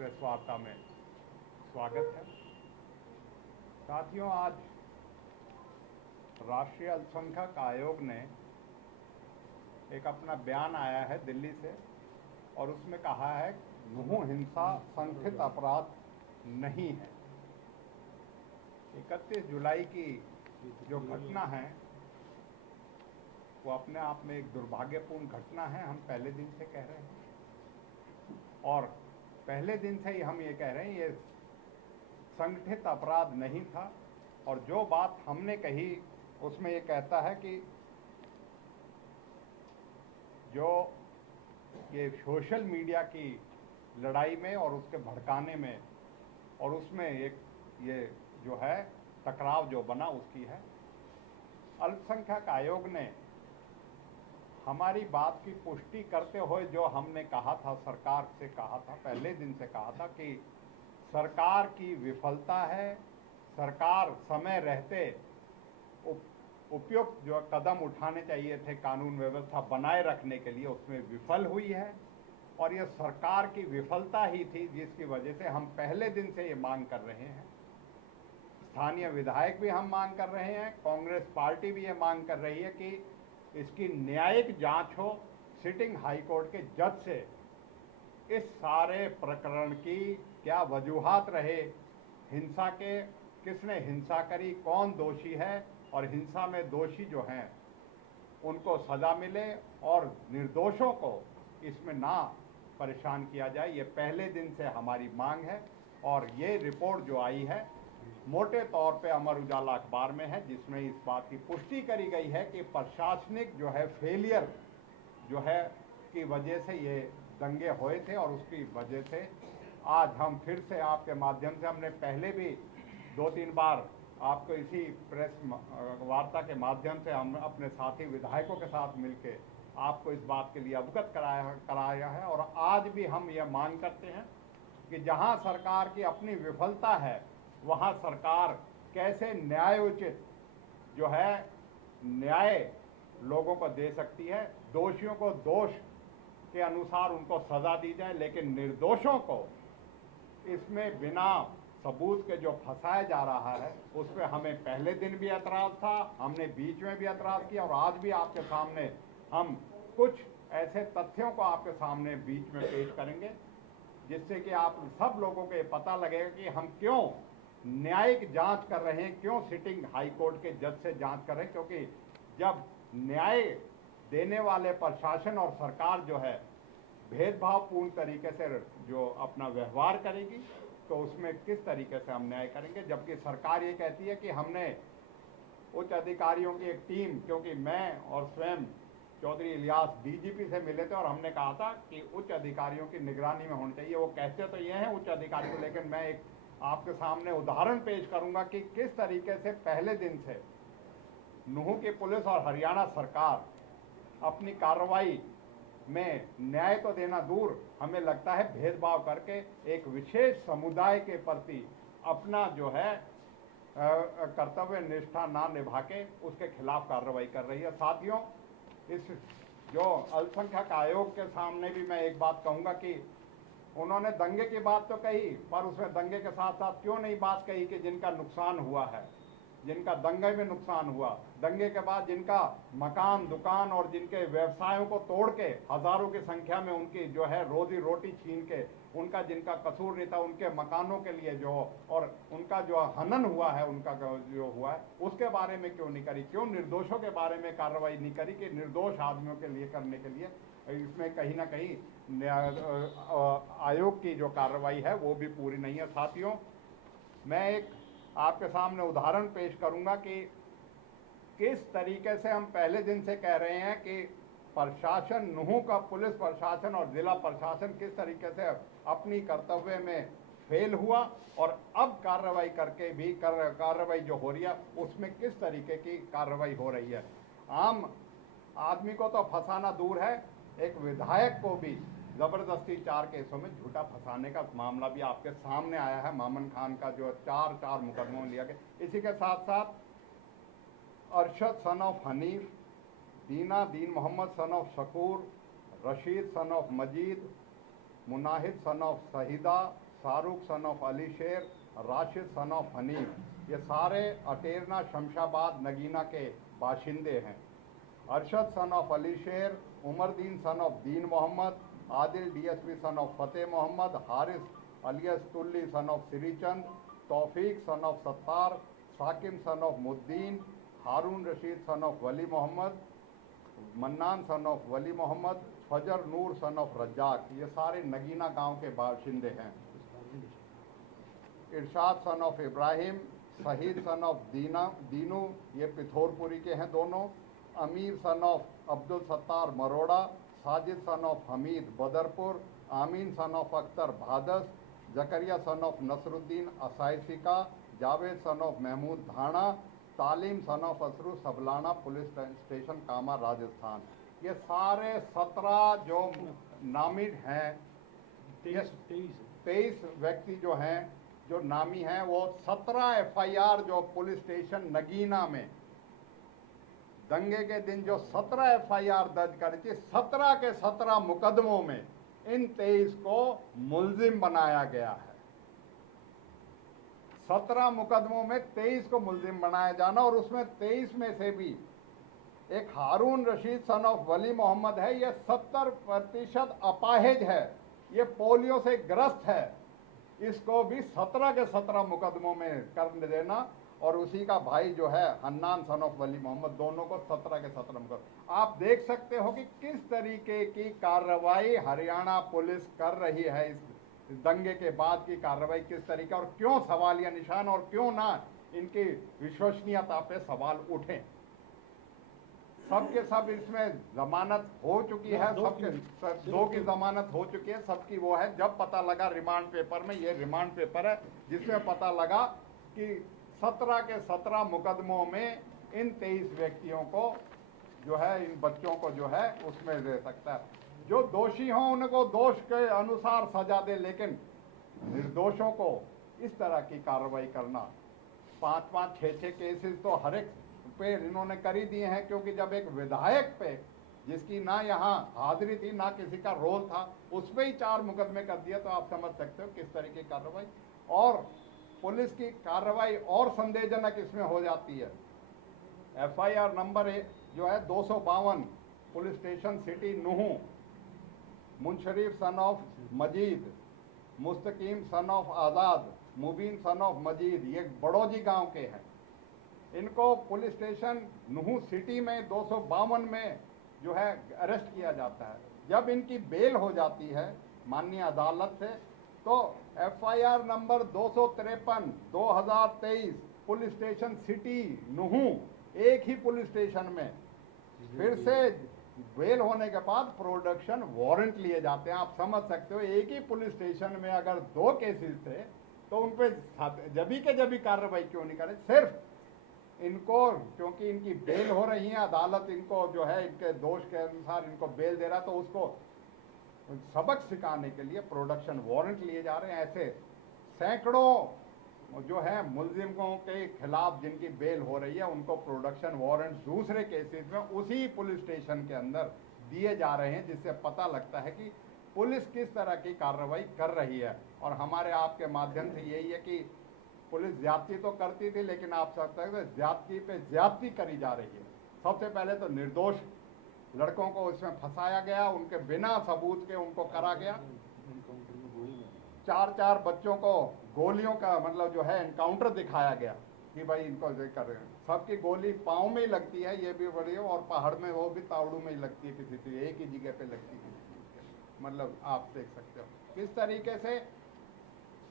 Press वार्ता में स्वागत है। साथियों, आज राष्ट्रीय अल्पसंख्यक आयोग ने एक अपना बयान आया है दिल्ली से और उसमें कहा है नूह हिंसा संगठित अपराध नहीं है। 31 जुलाई की जो घटना है वो अपने आप में एक दुर्भाग्यपूर्ण घटना है। हम पहले दिन से कह रहे हैं और पहले दिन से ही हम ये कह रहे हैं ये संगठित अपराध नहीं था। और जो बात हमने कही उसमें ये कहता है कि जो ये सोशल मीडिया की लड़ाई में और उसके भड़काने में और उसमें एक ये जो है टकराव जो बना उसकी है। अल्पसंख्यक आयोग ने हमारी बात की पुष्टि करते हुए जो हमने कहा था, सरकार से कहा था, पहले दिन से कहा था कि सरकार की विफलता है, सरकार समय रहते उपयुक्त जो कदम उठाने चाहिए थे कानून व्यवस्था बनाए रखने के लिए उसमें विफल हुई है। और ये सरकार की विफलता ही थी जिसकी वजह से हम पहले दिन से ये मांग कर रहे हैं। स्थानीय विधायक भी हम मांग कर रहे हैं, कांग्रेस पार्टी भी ये मांग कर रही है कि इसकी न्यायिक जांच हो सिटिंग हाई कोर्ट के जज से। इस सारे प्रकरण की क्या वजूहात रहे, हिंसा के किसने हिंसा करी, कौन दोषी है और हिंसा में दोषी जो हैं उनको सजा मिले और निर्दोषों को इसमें ना परेशान किया जाए। ये पहले दिन से हमारी मांग है और ये रिपोर्ट जो आई है मोटे तौर पे अमर उजाला अखबार में है, जिसमें इस बात की पुष्टि करी गई है कि प्रशासनिक जो है फेलियर जो है की वजह से ये दंगे हुए थे और उसकी वजह से आज हम फिर से आपके माध्यम से, हमने पहले भी 2-3 बार आपको इसी प्रेस वार्ता के माध्यम से हम अपने साथी विधायकों के साथ मिलकर आपको इस बात के लिए अवगत कराया है। और आज भी हम यह मांग करते हैं कि जहां सरकार की अपनी विफलता है वहां सरकार कैसे न्यायोचित जो है न्याय लोगों को दे सकती है। दोषियों को दोष के अनुसार उनको सजा दी जाए, लेकिन निर्दोषों को इसमें बिना सबूत के जो फंसाया जा रहा है उस पर हमें पहले दिन भी एतराज़ था, हमने बीच में भी एतराज़ किया और आज भी आपके सामने हम कुछ ऐसे तथ्यों को आपके सामने बीच में पेश करेंगे जिससे कि आप सब लोगों को ये पता लगेगा कि हम क्यों न्यायिक जांच कर रहे हैं, क्यों सिटिंग हाई कोर्ट के जज से जांच कर रहे हैं। क्योंकि जब न्याय देने वाले प्रशासन और सरकार जो है भेदभावपूर्ण तरीके से जो अपना व्यवहार करेगी तो उसमें किस तरीके से हम न्याय करेंगे। जबकि सरकार ये कहती है कि हमने उच्च अधिकारियों की एक टीम, क्योंकि मैं और स्वयं चौधरी इलियास डीजीपी से मिले थे और हमने कहा था कि उच्च अधिकारियों की निगरानी में होनी चाहिए। वो कहते तो ये हैं उच्च अधिकारी को, लेकिन मैं एक आपके सामने उदाहरण पेश करूंगा कि किस तरीके से पहले दिन से नूह की पुलिस और हरियाणा सरकार अपनी कार्रवाई में न्याय तो देना दूर, हमें लगता है भेदभाव करके एक विशेष समुदाय के प्रति अपना जो है कर्तव्य निष्ठा ना निभा के उसके खिलाफ कार्रवाई कर रही है। साथियों, इस जो अल्पसंख्यक आयोग के सामने भी मैं एक बात कहूंगा कि उन्होंने दंगे की बात तो कही, पर उसमें दंगे के साथ साथ क्यों नहीं बात कही कि जिनका नुकसान हुआ है, जिनका दंगे में नुकसान हुआ, दंगे के बाद जिनका मकान दुकान और जिनके व्यवसायों को तोड़ के हजारों की संख्या में उनकी जो है रोजी रोटी छीन के उनका जिनका कसूर नहीं था उनके मकानों के लिए जो और उनका जो हनन हुआ है, उनका जो हुआ है उसके बारे में क्यों नहीं करी, क्यों निर्दोषों के बारे में कार्रवाई नहीं करी कि निर्दोष आदमियों के लिए करने के लिए। इसमें कहीं ना कहीं आयोग की जो कार्रवाई है वो भी पूरी नहीं है। साथियों, मैं एक आपके सामने उदाहरण पेश करूंगा कि किस तरीके से हम पहले दिन से कह रहे हैं कि प्रशासन, नूह का पुलिस प्रशासन और जिला प्रशासन किस तरीके से अपनी कर्तव्य में फेल हुआ और अब कार्रवाई करके भी कार्रवाई जो हो रही है उसमें किस तरीके की कार्रवाई हो रही है। आम आदमी को तो फंसाना दूर है, एक विधायक को भी जबरदस्ती 4 केसों में झूठा फंसाने का मामला भी आपके सामने आया है। मामन खान का जो 4 मुकदमों में लिया गया। इसी के साथ साथ अरशद सन of Hanif, Deen Mohammad son of Shakoor, Rashid son of Majeed, Munahid son of Shahida, Shahrukh son of Ali Sher, Rashid sun of Hanif, ये सारे अटेरना शमशाबाद नगीना के बाशिंदे हैं। अरशद सन ऑफ अली शेर, Umardeen son of Deen Mohammad, Adil DSP son of Fateh Mohammad, Haris alias Tulli son of Shrichand, Taufeeq son of Sattar, Sakim son of Muddin, Haroon Rashid son of Wali Mohammad, Mannan son of Wali Mohammad, Fazar Noor son of Razzaq, ये सारे नगीना गांव के बाशिंदे हैं। इरशाद सन ऑफ इब्राहिम, शहीद सन ऑफ दीनू, ये पिथौरपुरी के हैं दोनों। Amir son of Abdul Sattar Maroda, Sajid son of Hameed Badarpur, Ameen son of Akhtar Bhadas, Zakariya son of Nasruddin Asaisika, Javed son of Mahmood Dhana, Taleem son of Asru Sablana police station Kama Rajasthan. ये सारे 17 जो नामित हैं, 23 व्यक्ति जो हैं जो नामी हैं, वो 17 FIR जो पुलिस स्टेशन नगीना में दंगे के दिन जो 17 FIR दर्ज करी थी, 17 के 17 मुकदमों में इन 23 को मुल्जिम बनाया गया है। 17 मुकदमों में 23 को मुल्जिम बनाया जाना, और उसमें 23 में से भी एक हारून रशीद सन ऑफ वली मोहम्मद है, ये 70% अपाहिज है, ये पोलियो से ग्रस्त है, इसको भी 17 के 17 मुकदमों में कर देना, और उसी का भाई जो है हन्नान सन ऑफ वली मोहम्मद, दोनों को 17 के 17 मुकदमे। आप देख सकते हो कि किस तरीके की कार्रवाई हरियाणा पुलिस कर रही है, इस दंगे के बाद की कार्रवाई किस तरीके, और क्यों सवालिया निशान, और क्यों ना इनकी विश्वसनीयता पे सवाल उठे। सबके सब इसमें जमानत हो चुकी है, सबके 2 की जमानत हो चुकी है, सबकी वो है। जब पता लगा रिमांड पेपर में, ये रिमांड पेपर है जिसमें पता लगा कि 17 के 17 मुकदमों में इन 23 व्यक्तियों को जो है, इन बच्चों को जो है उसमें दे सकता है। जो दोषी हों उनको दोष के अनुसार सजा दे, लेकिन निर्दोषों को इस तरह की कार्रवाई करना, 5-5, 6-6 केसेस तो हर एक पे इन्होंने कर ही दिए हैं, क्योंकि जब एक विधायक पे जिसकी ना यहाँ हाजिरी थी ना किसी का रोल था, उस पर ही 4 मुकदमे कर दिया, तो आप समझ सकते हो किस तरीके की कार्रवाई। और पुलिस की कार्रवाई और संदेहजनक इसमें हो जाती है। FIR नंबर जो है 252, police station city Nuh, Munsharif son of Majeed, Mustakeem son of Azad, Mubeen sun of मजीद, ये बड़ौजी गांव के हैं। इनको पुलिस स्टेशन नूहू सिटी में 252 में जो है अरेस्ट किया जाता है। जब इनकी बेल हो जाती है माननीय अदालत से, तो FIR number 253 2023 police station city Nuh, एक ही पुलिस स्टेशन में फिर से बेल होने के बाद प्रोडक्शन वारंट लिए जाते हैं। आप समझ सकते हो, एक ही पुलिस स्टेशन में अगर 2 केसेस थे तो उन पर जबी कार्रवाई क्यों नहीं करे। सिर्फ इनको, क्योंकि इनकी बेल हो रही है, अदालत इनको जो है इनके दोष के अनुसार इनको बेल दे रहा है, तो उसको सबक सिखाने के लिए प्रोडक्शन वारंट लिए जा रहे हैं। ऐसे सैकड़ों जो है मुलजिमों के खिलाफ जिनकी बेल हो रही है, उनको प्रोडक्शन वारंट दूसरे केसेस में उसी पुलिस स्टेशन के अंदर दिए जा रहे हैं, जिससे पता लगता है कि पुलिस किस तरह की कार्रवाई कर रही है। और हमारे आपके माध्यम से यही है कि पुलिस ज्यादती तो करती थी, लेकिन आप सकते हैं ज्यादती पे ज्यादती करी जा रही है। सबसे पहले तो निर्दोष लड़कों को इसमें फंसाया गया, उनके बिना सबूत के उनको करा गया। 4-4 बच्चों को गोलियों का मतलब जो है एनकाउंटर दिखाया गया कि भाई इनको कर रहे हैं। सबकी गोली पाँव में ही लगती है, ये भी बड़ी है, और पहाड़ में वो भी तावड़ू में ही लगती है, किसी एक ही जगह पे लगती है। मतलब आप देख सकते हो किस तरीके से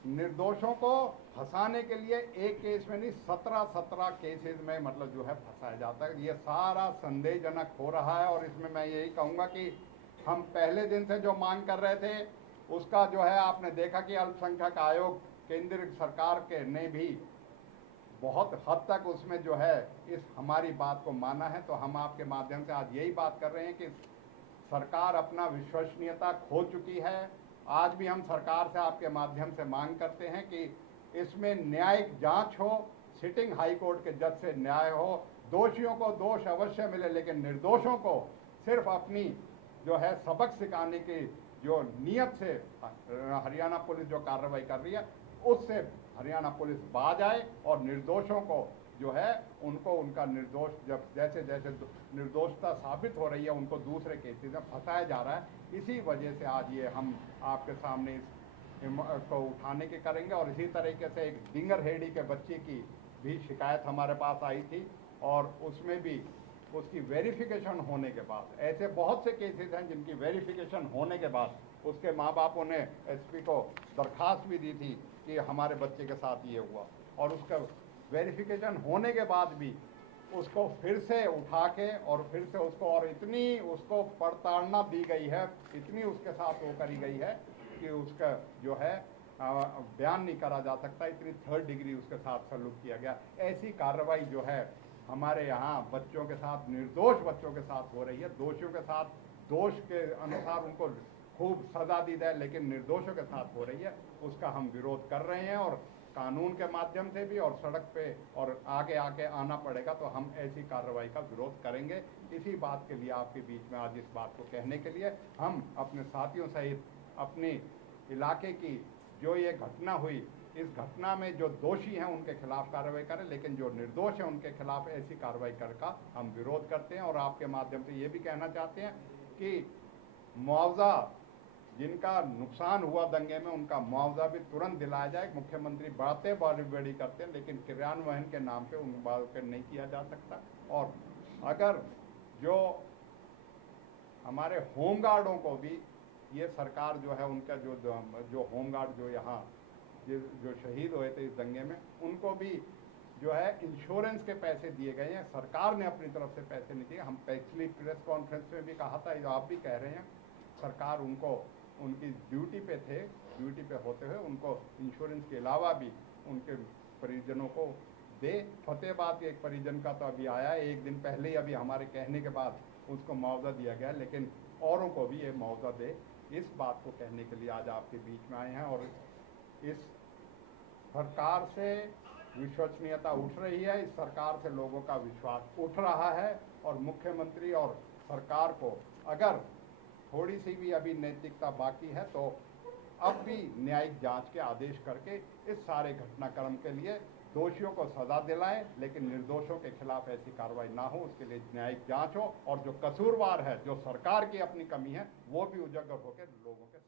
निर्दोषों को फंसाने के लिए एक केस में नहीं 17 केसेस में मतलब जो है फंसाया जाता है। ये सारा संदेहजनक हो रहा है, और इसमें मैं यही कहूँगा कि हम पहले दिन से जो मांग कर रहे थे उसका जो है आपने देखा कि अल्पसंख्यक आयोग केंद्र सरकार के ने भी बहुत हद तक उसमें जो है इस हमारी बात को माना है। तो हम आपके माध्यम से आज यही बात कर रहे हैं कि सरकार अपना विश्वसनीयता खो चुकी है। आज भी हम सरकार से आपके माध्यम से मांग करते हैं कि इसमें न्यायिक जांच हो, सिटिंग हाई कोर्ट के जज से न्याय हो, दोषियों को दोष अवश्य मिले, लेकिन निर्दोषों को सिर्फ अपनी जो है सबक सिखाने की जो नियत से हरियाणा पुलिस जो कार्रवाई कर रही है उससे हरियाणा पुलिस बाज आए और निर्दोषों को जो है उनको उनका निर्दोष जब जैसे जैसे निर्दोषता साबित हो रही है उनको दूसरे केसेस में फंसाया जा रहा है। इसी वजह से आज ये हम आपके सामने इस को उठाने के करेंगे। और इसी तरीके से एक डिंगर हेड़ी के बच्चे की भी शिकायत हमारे पास आई थी और उसमें भी उसकी वेरिफिकेशन होने के बाद, ऐसे बहुत से केसेस हैं जिनकी वेरिफिकेशन होने के बाद उसके माँ बापों ने एसपी को दरखास्त भी दी थी कि हमारे बच्चे के साथ ये हुआ, और उसका वेरिफिकेशन होने के बाद भी उसको फिर से उठा के और फिर से उसको और इतनी उसको प्रताड़ना दी गई है, इतनी उसके साथ वो करी गई है कि उसका जो है बयान नहीं करा जा सकता, इतनी 3rd डिग्री उसके साथ सलूक किया गया। ऐसी कार्रवाई जो है हमारे यहाँ बच्चों के साथ, निर्दोष बच्चों के साथ हो रही है। दोषियों के साथ दोष के अनुसार उनको खूब सजा दी जाए, लेकिन निर्दोषों के साथ हो रही है, उसका हम विरोध कर रहे हैं। और कानून के माध्यम से भी और सड़क पे और आगे आके आना पड़ेगा तो हम ऐसी कार्रवाई का विरोध करेंगे। इसी बात के लिए आपके बीच में आज इस बात को कहने के लिए हम अपने साथियों सहित अपने इलाके की जो ये घटना हुई, इस घटना में जो दोषी हैं उनके खिलाफ कार्रवाई करें, लेकिन जो निर्दोष हैं उनके खिलाफ ऐसी कार्रवाई करका हम विरोध करते हैं। और आपके माध्यम से ये भी कहना चाहते हैं कि मुआवजा जिनका नुकसान हुआ दंगे में उनका मुआवजा भी तुरंत दिलाया जाए। मुख्यमंत्री बातें बड़ी करते हैं लेकिन क्रियान्वयन के नाम पे उन बातों पर नहीं किया जा सकता। और अगर जो हमारे होमगार्डों को भी ये सरकार जो है उनका जो होमगार्ड जो यहाँ जो शहीद हुए थे इस दंगे में, उनको भी जो है इंश्योरेंस के पैसे दिए गए हैं, सरकार ने अपनी तरफ से पैसे नहीं दिए। हम पिछली प्रेस कॉन्फ्रेंस में भी कहा था, आप भी कह रहे हैं, सरकार उनको उनकी ड्यूटी पे थे, ड्यूटी पे होते हुए उनको इंश्योरेंस के अलावा भी उनके परिजनों को दे। फतेहाबाद के एक परिजन का तो अभी आया है, एक दिन पहले ही अभी हमारे कहने के बाद उसको मुआवजा दिया गया, लेकिन औरों को भी ये मुआवजा दे। इस बात को कहने के लिए आज आपके बीच में आए हैं। और इस सरकार से विश्वसनीयता उठ रही है, इस सरकार से लोगों का विश्वास उठ रहा है। और मुख्यमंत्री और सरकार को अगर थोड़ी सी भी अभी नैतिकता बाकी है तो अब भी न्यायिक जांच के आदेश करके इस सारे घटनाक्रम के लिए दोषियों को सजा दिलाएं, लेकिन निर्दोषों के खिलाफ ऐसी कार्रवाई ना हो, उसके लिए न्यायिक जांच हो और जो कसूरवार है, जो सरकार की अपनी कमी है, वो भी उजागर होकर लोगों के